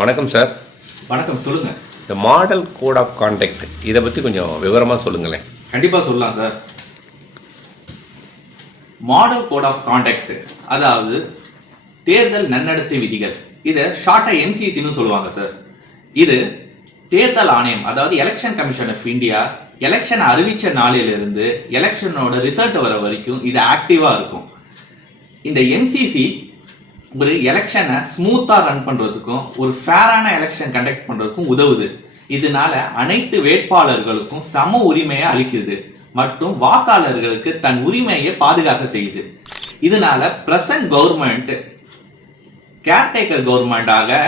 வணக்கம் சார். வணக்கம், சொல்லுங்க. இந்த மாடல் கோட் ஆஃப் கான்டக்ட் இதை பற்றி கொஞ்சம் விவரமாக சொல்லுங்களேன். கண்டிப்பாக சொல்லலாம் sir. Model code of conduct அதாவது தேர்தல் நன்னடத்தை விதிகள். இதை ஷார்ட்டாக எம்சிசின்னு சொல்லுவாங்க சார். இது தேர்தல் ஆணையம் அதாவது election commission of India election அறிவிச்ச நாளிலிருந்து எலெக்ஷனோட ரிசல்ட் வர வரைக்கும் இது ஆக்டிவாக இருக்கும். இந்த எம்சிசி ஒரு எலெக்ஷனை ஸ்மூத்தாக ரன் பண்ணுறதுக்கும் ஒரு ஃபேரான எலெக்ஷன் கண்டக்ட் பண்ணுறதுக்கும் உதவுது. இதனால அனைத்து வேட்பாளர்களுக்கும் சம உரிமையை அளிக்குது மற்றும் வாக்காளர்களுக்கு தன் உரிமையை பாதுகாக்க செய்யுது. இதனால பிரசன்ட் கவர்மெண்ட் கேர்டேக்கர் கவர்மெண்டாக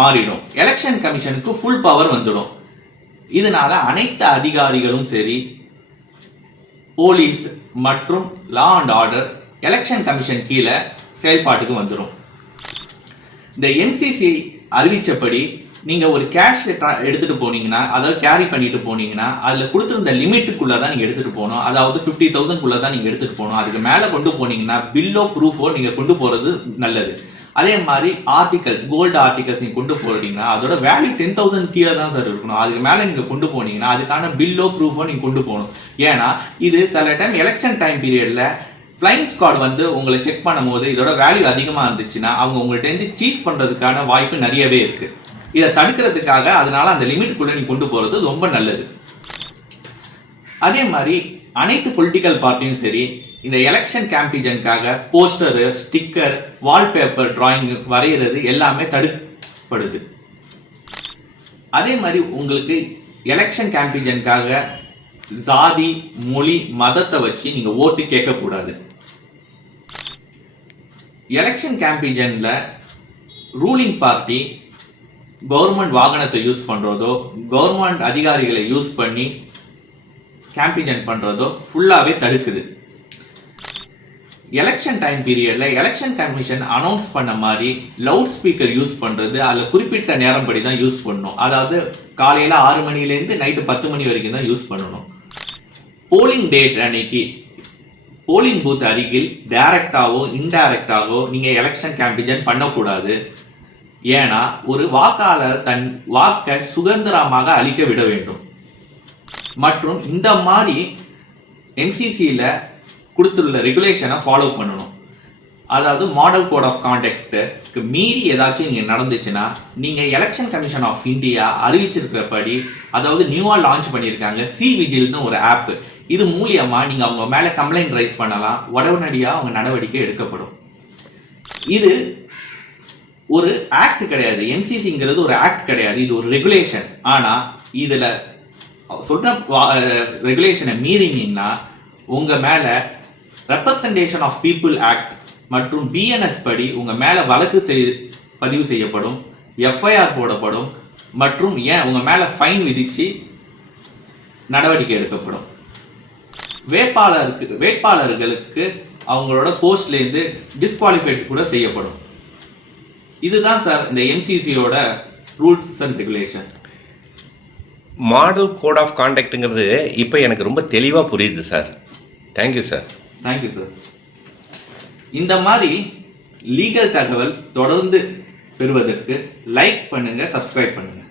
மாறிடும். எலெக்ஷன் கமிஷனுக்கு ஃபுல் பவர் வந்துடும். இதனால அனைத்து அதிகாரிகளும் சரி, போலீஸ் மற்றும் law and order election commission கீழே செயல்பாட்டுக்கு வந்துடும். இந்த எம்சிசி அறிவிச்சபடி நீங்கள் ஒரு கேஷ் எடுத்துகிட்டு போனீங்கன்னா, அதாவது கேரி பண்ணிட்டு போனீங்கன்னா, அதில் கொடுத்துருந்த லிமிட்டுக்குள்ளே தான் நீங்கள் எடுத்துகிட்டு போகணும். அதாவது 50,000 தான் நீங்கள் எடுத்துகிட்டு போகணும். அதுக்கு மேலே கொண்டு போனீங்கன்னா பில்லோ ப்ரூஃபோ நீங்கள் கொண்டு போகிறது நல்லது. அதே மாதிரி ஆர்டிகல்ஸ், கோல்டு ஆர்டிகல்ஸ் நீங்கள் கொண்டு போறீங்கன்னா அதோட வேல்யூ 10,000 கீழே தான் சார் இருக்கணும். அதுக்கு மேலே நீங்கள் கொண்டு போனீங்கன்னா அதுக்கான பில்லோ ப்ரூஃபோ நீங்கள் கொண்டு போகணும். ஏன்னா இது சில டைம் எலெக்ஷன் டைம் பீரியடில் ஃப்ளைங் ஸ்குவாட் வந்து உங்களை செக் பண்ணும்போது இதோட வேல்யூ அதிகமாக இருந்துச்சுன்னா அவங்க உங்கள்கிட்ட சீஸ் பண்ணுறதுக்கான வாய்ப்பு நிறையவே இருக்கு. இதை தடுக்கிறதுக்காக அதனால அந்த லிமிட்டுக்குள்ளே நீ கொண்டு போகிறது ரொம்ப நல்லது. அதே மாதிரி அனைத்து பொலிட்டிக்கல் பார்ட்டியும் சரி இந்த எலெக்ஷன் கேம்பெயினுக்காக போஸ்டரு, ஸ்டிக்கர், வால்பேப்பர் டிராயிங் வரைகிறது எல்லாமே தடுக்கப்படுது. அதே மாதிரி உங்களுக்கு எலெக்ஷன் கேம்பெயினுக்காக ஜாதி, மொழி, மதத்தை வச்சு நீங்க ஓட்டு கேட்கக்கூடாது. எலெக்ஷன் கேம்பெயின்ல ரூலிங் பார்ட்டி கவர்மெண்ட் வாகனத்தை யூஸ் பண்றதோ, கவர்மெண்ட் அதிகாரிகளை யூஸ் பண்ணி கேம்பெயின் பண்றதோ ஃபுல்லாவே தடுக்குது. எலெக்ஷன் டைம் பீரியட்ல எலெக்ஷன் கமிஷன் அனௌன்ஸ் பண்ண மாதிரி லவுட் ஸ்பீக்கர் யூஸ் பண்றது அதில் குறிப்பிட்ட நேரம் படி தான் யூஸ் பண்ணணும். அதாவது காலையில 6 மணிலேருந்து நைட்டு 10 மணி வரைக்கும் தான் யூஸ் பண்ணணும். போலிங் டேட் அன்னைக்கு போலிங் பூத் அருகில் டைரக்டாவோ இன்டைரக்டாவோ நீங்க எலெக்ஷன் கேம்பெயின் பண்ணக்கூடாது. ஏன்னா ஒரு வாக்காளர் தன் வாக்கை சுதந்திரமாக அளிக்க விட வேண்டும். மற்றும் இந்த மாதிரி எம்சிசியில கொடுத்துள்ள ரெகுலேஷனை ஃபாலோ பண்ணணும். அதாவது மாடல் கோட் ஆஃப் கான்டக்டுக்கு மீறி ஏதாச்சும் நீங்க நடந்துச்சுன்னா நீங்க எலெக்ஷன் கமிஷன் ஆஃப் இந்தியா அறிவிச்சிருக்கிறபடி, அதாவது நியூவா லான்ச் பண்ணியிருக்காங்க சி விஜில்னு ஒரு ஆப். இது மூலியமா நீங்க அவங்க மேல கம்ப்ளைண்ட் ரைஸ் பண்ணலாம். உடனடியாக அவங்க நடவடிக்கை எடுக்கப்படும். இது ஒரு ஆக்ட் கிடையாது. எம்சிசிங்கிறது ஒரு ஆக்ட் கிடையாது, இது ஒரு ரெகுலேஷன். ஆனா இதுல சொல்ற ரெகுலேஷனை மீறினீங்கன்னா உங்க மேல ரெப்ரசன்டேஷன் ஆஃப் பீப்புள் ஆக்ட் மற்றும் பிஎன்எஸ் படி உங்க மேல வழக்கு பதிவு செய்யப்படும், எஃப்ஐஆர் போடப்படும் மற்றும் உங்க மேல ஃபைன் விதிச்சு நடவடிக்கை எடுக்கப்படும். வேட்பாளர்களுக்கு அவங்களோட போஸ்ட்ல இருந்து டிஸ்குவாலிஃபைட் கூட செய்யப்படும். இதுதான் சார் இந்த எம்சிசியோட rules and regulation. Model code of கான்டக்ட்ங்கிறது இப்போ எனக்கு ரொம்ப தெளிவாக புரியுது sir. Thank you sir. Thank you sir. இந்த மாதிரி லீகல் தகவல் தொடர்ந்து பெறுவதற்கு லைக் பண்ணுங்க, சப்ஸ்கிரைப் பண்ணுங்க.